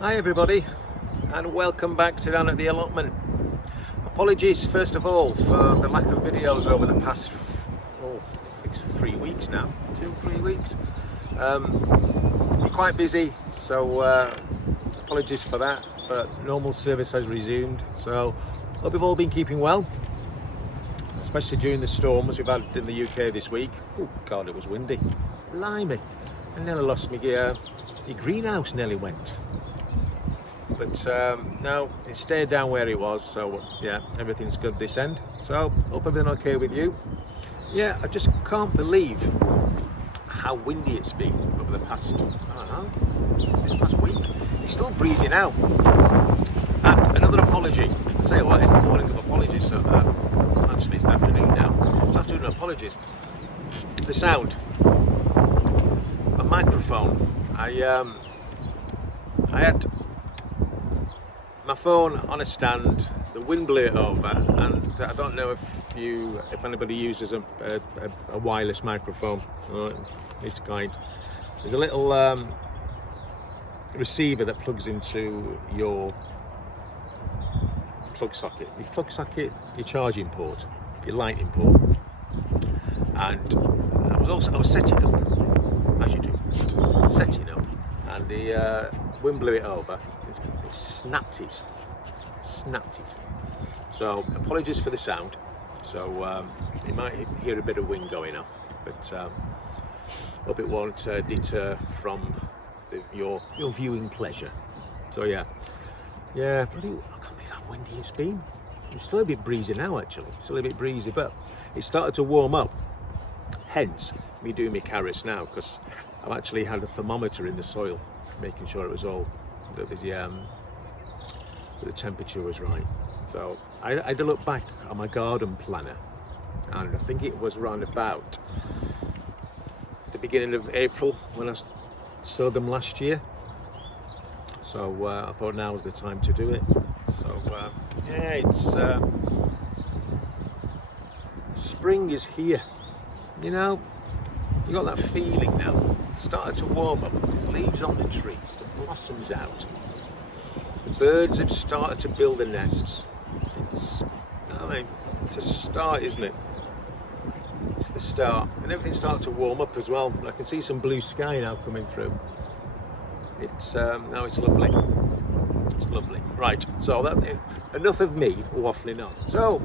Hi everybody, and welcome back to Down at the Allotment. Apologies first of all for the lack of videos over the past, I think it's 3 weeks now, 2-3 weeks. Been quite busy, so apologies for that, but normal service has resumed, so hope you've all been keeping well, especially during the storms we've had in the UK this week. Oh God, it was windy, blimey, I nearly lost my greenhouse, nearly went. But no, it stayed down where it was, so yeah, everything's good this end. So hope everything okay with you. Yeah, I just can't believe how windy it's been over the past, I don't know, this past week. It's still breezy now. And another apology. I say what, it's the morning of apologies, so actually it's the afternoon now. It's afternoon apologies. The sound, a microphone. I had my phone on a stand, the wind blew it over, and I don't know if anybody uses a wireless microphone. It's kind. There's a little receiver that plugs into your plug socket. Your plug socket, your charging port, your lighting port. And I was setting up, as you do, setting up, and the wind blew it over. It snapped it. So apologies for the sound. So you might hear a bit of wind going off, but hope it won't deter from your viewing pleasure. So yeah, bloody, I can't believe how windy it's been. It's still a bit breezy now, actually. Still a bit breezy, but it started to warm up. Hence me doing my carrots now, because I've actually had a thermometer in the soil, making sure it was all that the temperature was right. So I had to look back on my garden planner, and I think it was around about the beginning of April when I sowed them last year. So I thought now was the time to do it. So yeah, it's spring is here. You know, you got that feeling now. It's started to warm up. There's leaves on the trees, the blossoms out. The birds have started to build their nests. It's a start, isn't it? It's the start, and everything's starting to warm up as well. I can see some blue sky now coming through. It's now it's lovely. It's lovely. Right. So enough of me waffling on. So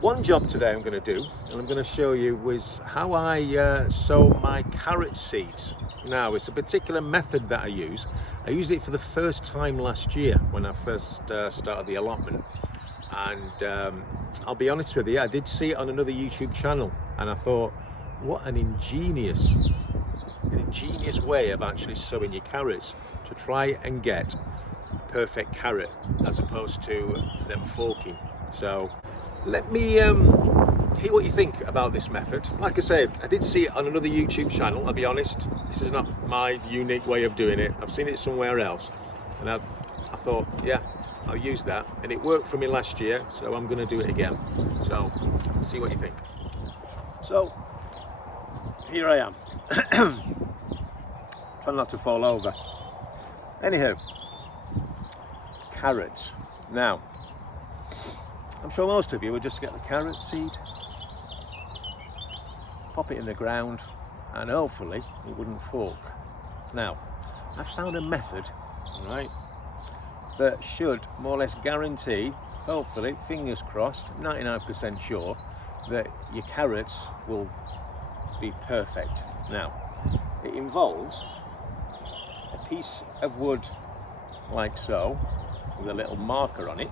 one job today I'm going to do, and I'm going to show you, was how I sow my carrot seeds. Now, it's a particular method that I use. I used it for the first time last year when I first started the allotment. And I'll be honest with you, I did see it on another YouTube channel, and I thought, what an ingenious way of actually sowing your carrots to try and get a perfect carrot as opposed to them forking. So let me hear what you think about this method. Like I said, I did see it on another YouTube channel. I'll be honest, this is not my unique way of doing it. I've seen it somewhere else, and I thought, yeah, I'll use that, and it worked for me last year, so I'm going to do it again. So see what you think. So here I am. Try not to fall over. Anyhow, carrots. Now, I'm sure most of you would just get the carrot seed, pop it in the ground, and hopefully it wouldn't fork. Now, I found a method, right, that should more or less guarantee, hopefully, fingers crossed, 99% sure, that your carrots will be perfect. Now, it involves a piece of wood like so, with a little marker on it,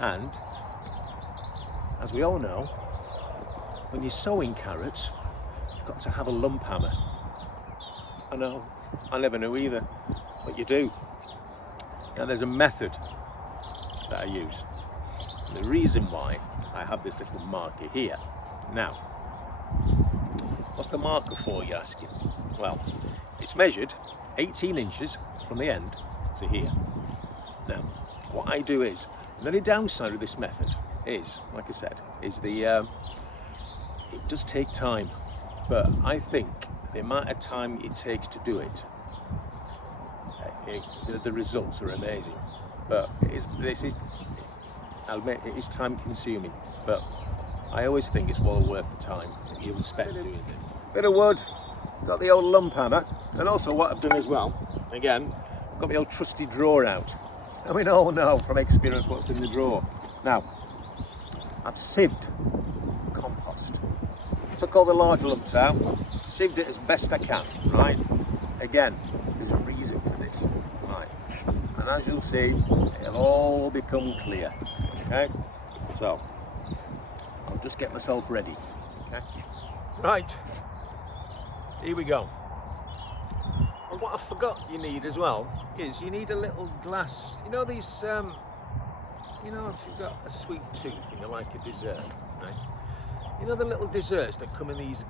and as we all know, when you're sowing carrots, you've got to have a lump hammer. I know, I never knew either, but you do. Now there's a method that I use. And the reason why I have this little marker here. Now, what's the marker for, you ask? Well, it's measured 18 inches from the end to here. Now, what I do is, the only downside of this method is, like I said, is it does take time, but I think the amount of time it takes to do it the results are amazing. But I'll admit, it is time consuming, but I always think it's well worth the time that you'll spend doing this. Bit of wood, got the old lump hammer, and also what I've done as well, again, I've got my old trusty drawer out. And we all know from experience what's in the drawer. Now, I've sieved compost. Took all the large lumps out, sieved it as best I can, right? Again, there's a reason for this, right? And as you'll see, it'll all become clear, okay? So, I'll just get myself ready, okay? Right, here we go. And what I forgot you need as well is you need a little glass. You know these, you know, if you've got a sweet tooth and you like a dessert, right? You know the little desserts that come in these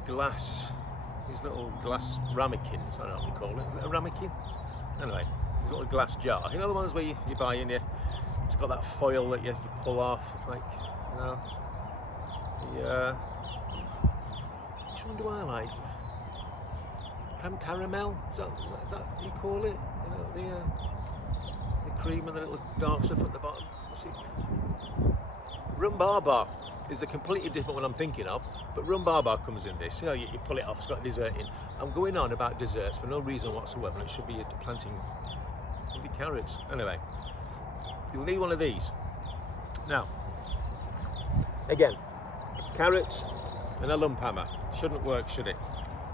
little glass ramekins, I don't know what you call it, is it a ramekin? Anyway, these little glass jar. You know the ones where you buy in it's got that foil that you pull off, like, you know, which one do I like? Creme caramel, is that what you call it? You know, the cream and the little dark stuff at the bottom. Rhubarber is a completely different one I'm thinking of, but rhubarber comes in this. You know, you pull it off, it's got dessert in. I'm going on about desserts for no reason whatsoever, and it should be planting maybe carrots. Anyway, you'll need one of these. Now, again, carrots and a lump hammer. Shouldn't work, should it?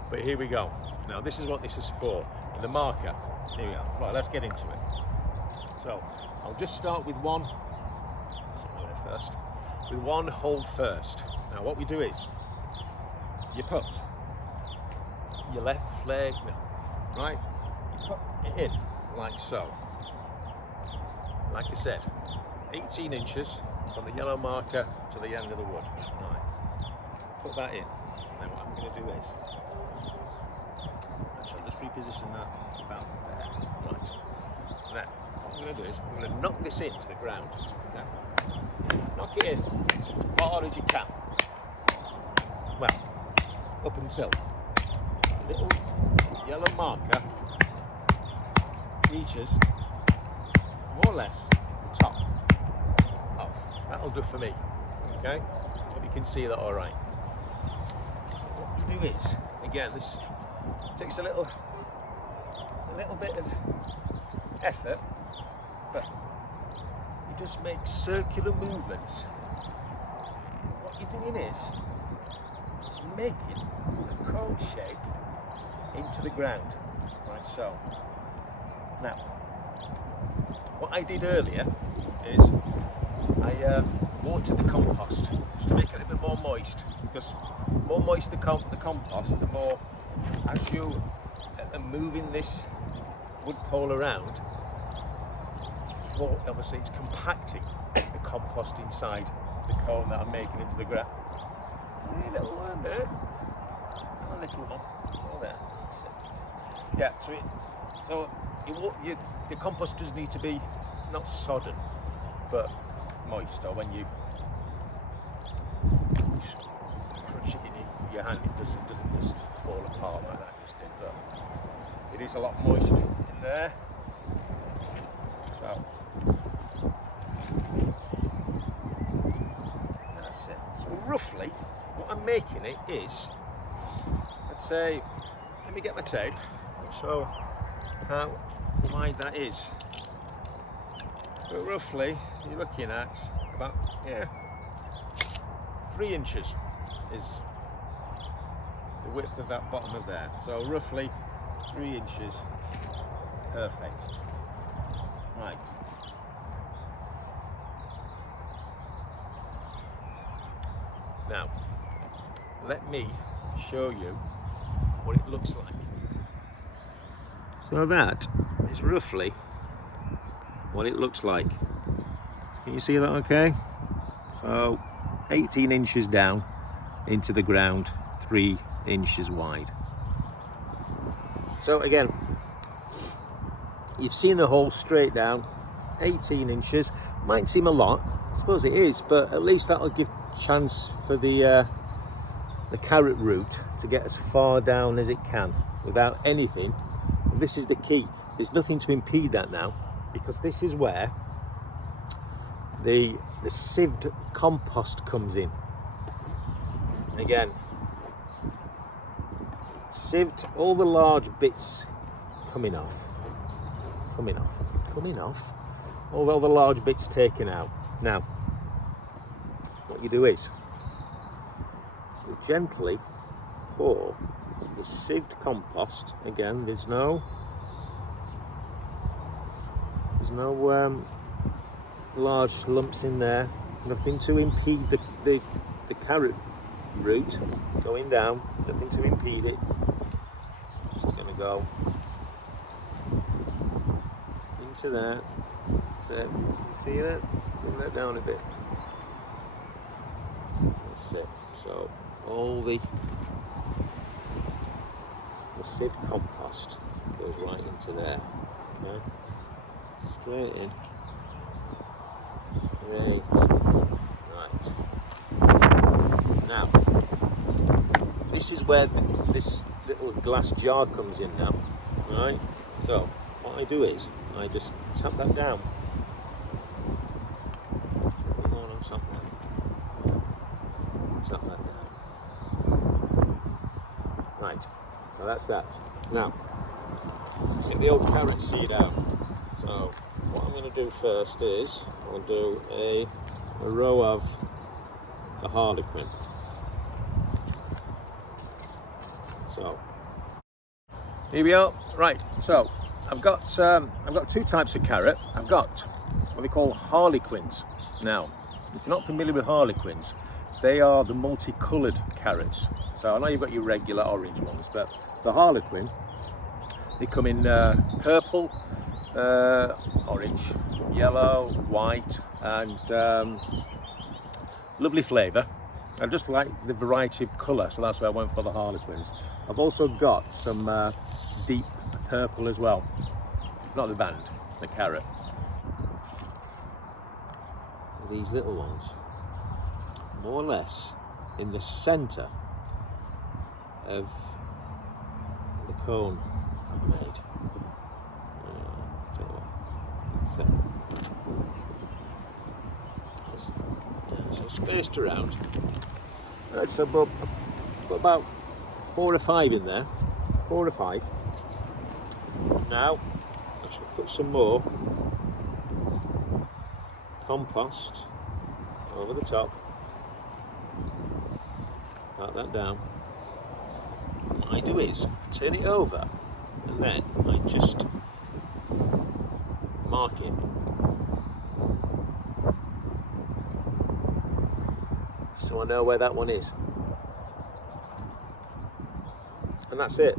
But here we go. Now, this is what this is for. And the marker, here we go. Right, let's get into it. So, I'll just start with one hole first. Now what we do is, you put your left leg, right, you put it in like so. Like I said, 18 inches from the yellow marker to the end of the wood. Right, put that in. Then what I'm going to do is, actually I'll just reposition that about there. Right, now what I'm going to do is, I'm going to knock this into the ground. Now, knock it in as far as you can. Well, up until a little yellow marker reaches more or less the top. Oh, that'll do for me. Okay? Hope you can see that all right. What you do is, again, this takes a little bit of effort, but you just make circular movements. What you're doing is making a cone shape into the ground, like so. Now, what I did earlier is I watered the compost just to make it a little bit more moist, because the more moist the compost, the more, as you are moving this wood pole around, obviously it's compacting the compost inside the cone that I'm making into the ground. A little one there, a little one, oh there. Yeah, so the compost does need to be not sodden, but moist. Or when you crunch it in your hand, it doesn't just fall apart like that just did. But it is a lot moist in there. So that's it. So roughly, what I'm making it is, let's say, let me get my tape, so how wide that is. But roughly, you're looking at about 3 inches is the width of that bottom of there. So roughly 3 inches, perfect. Right. Now, let me show you what it looks like. So that is roughly what it looks like. Can you see that okay? So 18 inches down into the ground, 3 inches wide. So again, you've seen the hole straight down, 18 inches. Might seem a lot, I suppose it is, but at least that'll give chance for the carrot root to get as far down as it can without anything this is the key. There's nothing to impede that now, because this is where the sieved compost comes in. Again, sieved, all the large bits coming off, all the large bits taken out. Now, what you do is you gently pour the sieved compost. Again, there's no large lumps in there, nothing to impede the carrot root going down, nothing to impede it. It's going to go into there. That's it. You see that? Bring that down a bit. That's it. So all the sieved compost goes right into there. Okay, straight in. Right. Now, this is where this little glass jar comes in now. Right. So what I do is I just tap that down. On top there. Tap that down. Right. So that's that. Now, get the old carrot seed out. So what I'm going to do first is I'll do a row of the harlequin. So here we are. Right. So I've got two types of carrot. I've got what we call harlequins. Now, if you're not familiar with harlequins, they are the multicoloured carrots. So I know you've got your regular orange ones, but the harlequin, they come in purple, orange, yellow, white, and lovely flavour. I just like the variety of colour, so that's why I went for the harlequins. I've also got some deep purple as well. Not the band, the carrot. These little ones, more or less in the centre of the cone I've made. So spaced around. Right, so put about 4 or 5 in there. 4 or 5. Now I shall put some more compost over the top. Pat that down. What I do is turn it over, and then I just mark it. So I know where that one is. And that's it.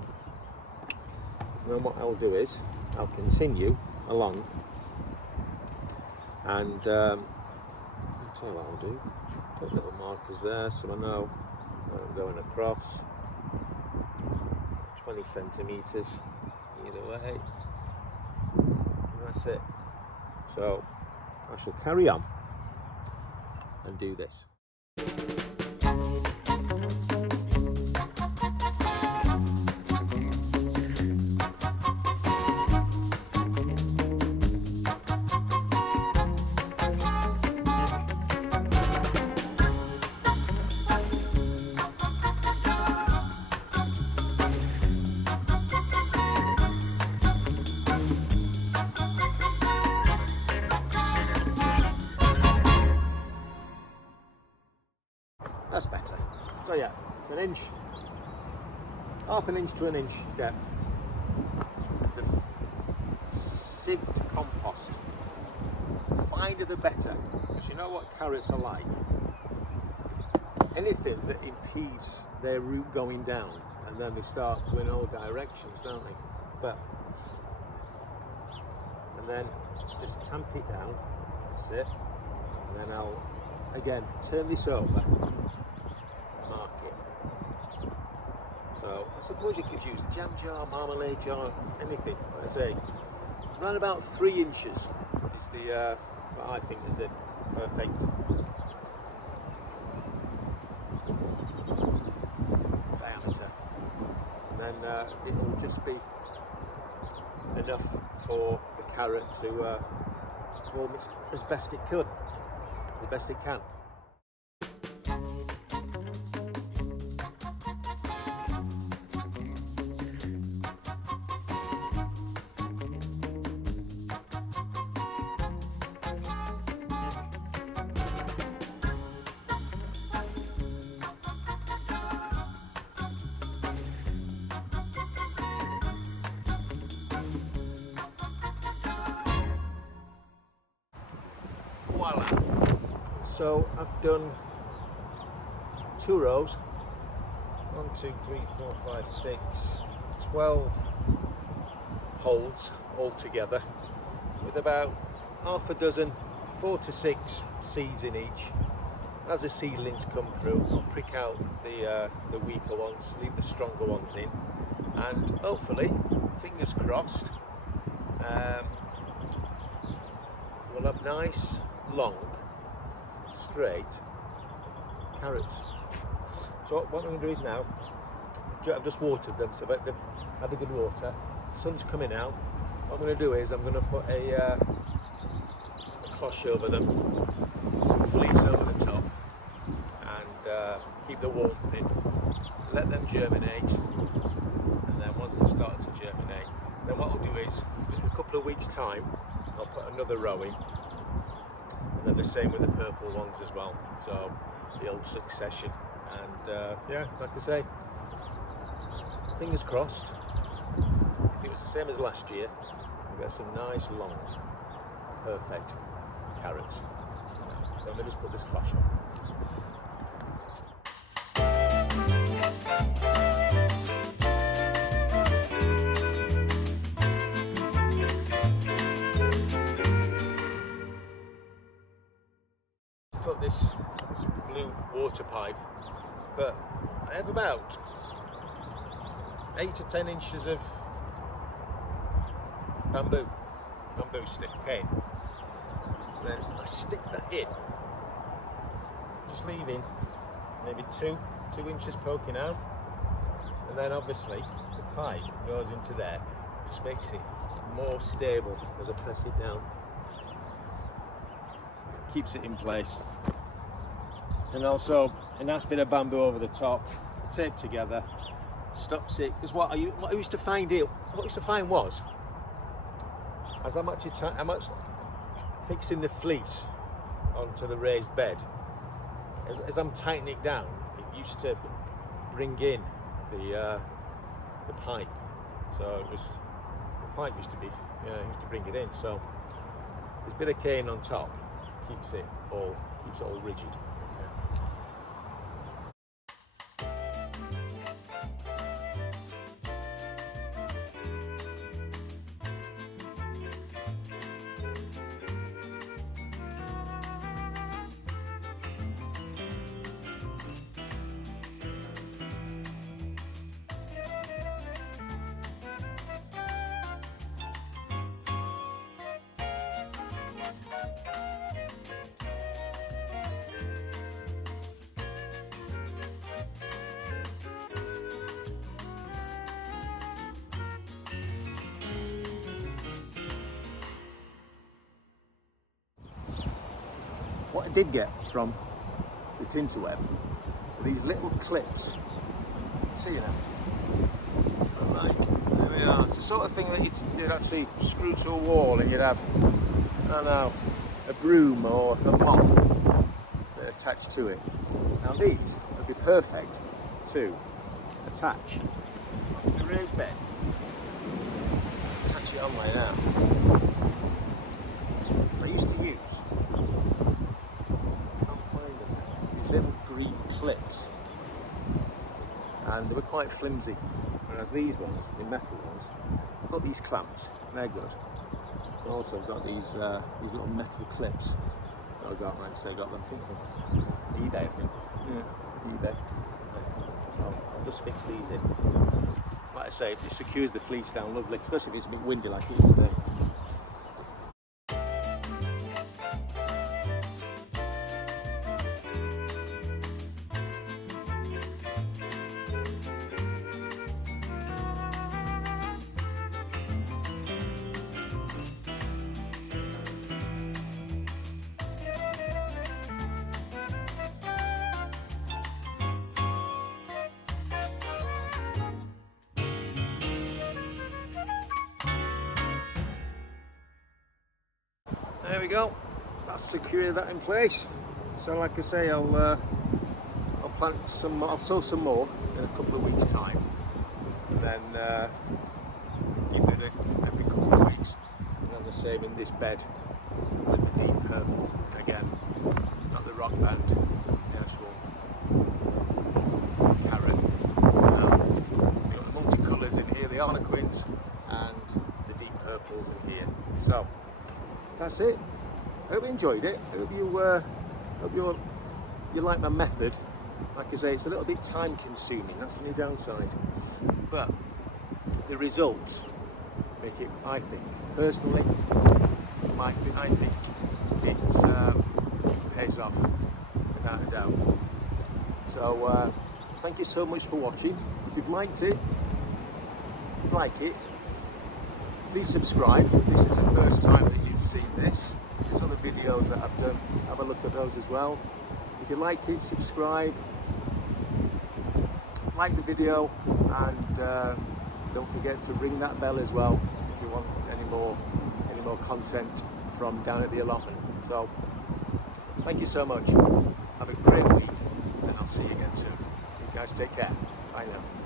And then what I'll do is I'll continue along, and I'll tell you what I'll do. Put little markers there so I know where I'm going across. 20 centimetres either way. And that's it. So I shall carry on and do this. That's better. So yeah, it's an inch, half an inch to an inch depth. The sieved compost. The finer the better, because you know what carrots are like. Anything that impedes their root going down, and then they start going all directions, don't they? And then just tamp it down. That's it. And then I'll again turn this over. So I suppose you could use a jam jar, marmalade jar, anything. Like I say, around about 3 inches is the what I think is it perfect diameter. And then it will just be enough for the carrot to form as best it could, the best it can. Voila! So I've done 2 rows, 1, 2, 3, 4, 5, 6, 12 holes altogether, with about half a dozen, 4 to 6 seeds in each. As the seedlings come through, I'll prick out the weaker ones, leave the stronger ones in, and hopefully, fingers crossed, we'll have nice, long, straight carrots. So what I'm going to do is now, I've just watered them, so they've had a good water. The sun's coming out. What I'm going to do is I'm going to put a cloche over them, some fleece over the top, and keep the warmth in. Let them germinate, and then once they've started to germinate, then what I'll do is, in a couple of weeks' time, I'll put another row in. And then the same with the purple ones as well, so the old succession. And yeah, like I say, fingers crossed, if it was the same as last year, we'll get some nice long perfect carrots. So I'm going to just put this cloche on. Put this blue water pipe, but I have about 8 to 10 inches of bamboo stick cane. And then I stick that in, just leaving maybe 2 inches poking out, and then obviously the pipe goes into there, just makes it more stable as I press it down. Keeps it in place, and also a nice bit of bamboo over the top, taped together, stops it. Because what I used to find was, as I'm actually fixing the fleece onto the raised bed, as I'm tightening it down, it used to bring in the pipe. So the pipe used to bring it in. So there's a bit of cane on top. Keeps it all rigid. What I did get from the Tinterweb were these little clips. See you now. Alright, there we are. It's the sort of thing that you'd actually screw to a wall, and you'd have, I don't know, a broom or a mop attached to it. Now these would be perfect to attach to the raised bed. Attach it on like that. I used to use little green clips, and they were quite flimsy, whereas these ones, the metal ones, I've got these clamps, they're good. And also I've got these little metal clips that I got, like I say, I got them from eBay, I think. Yeah, eBay. I'll just fix these in. Like I say, it secures the fleece down lovely, especially if it's a bit windy like it is today. there we go. That's secured that in place. So like I say, I'll plant some, I'll sow some more in a couple of weeks' time, and then keep it every couple of weeks. And I'm the same in this bed with the deep purple again, not the rock band, the actual carrot. We've got the multicolours in here, the harlequins and the deep purples in here. So that's it. I hope you enjoyed it. I hope you like my method. Like I say, it's a little bit time consuming, that's the only downside. But the results make it, I think, personally, I think it pays off, without a doubt. So thank you so much for watching. If you've liked it, like it, please subscribe. If this is the first time that you've seen this, there's other videos that I've done, have a look at those as well. If you like it, subscribe, like the video, and don't forget to ring that bell as well if you want any more content from down at the allotment. So thank you so much. Have a great week, and I'll see you again soon. You guys take care. Bye now.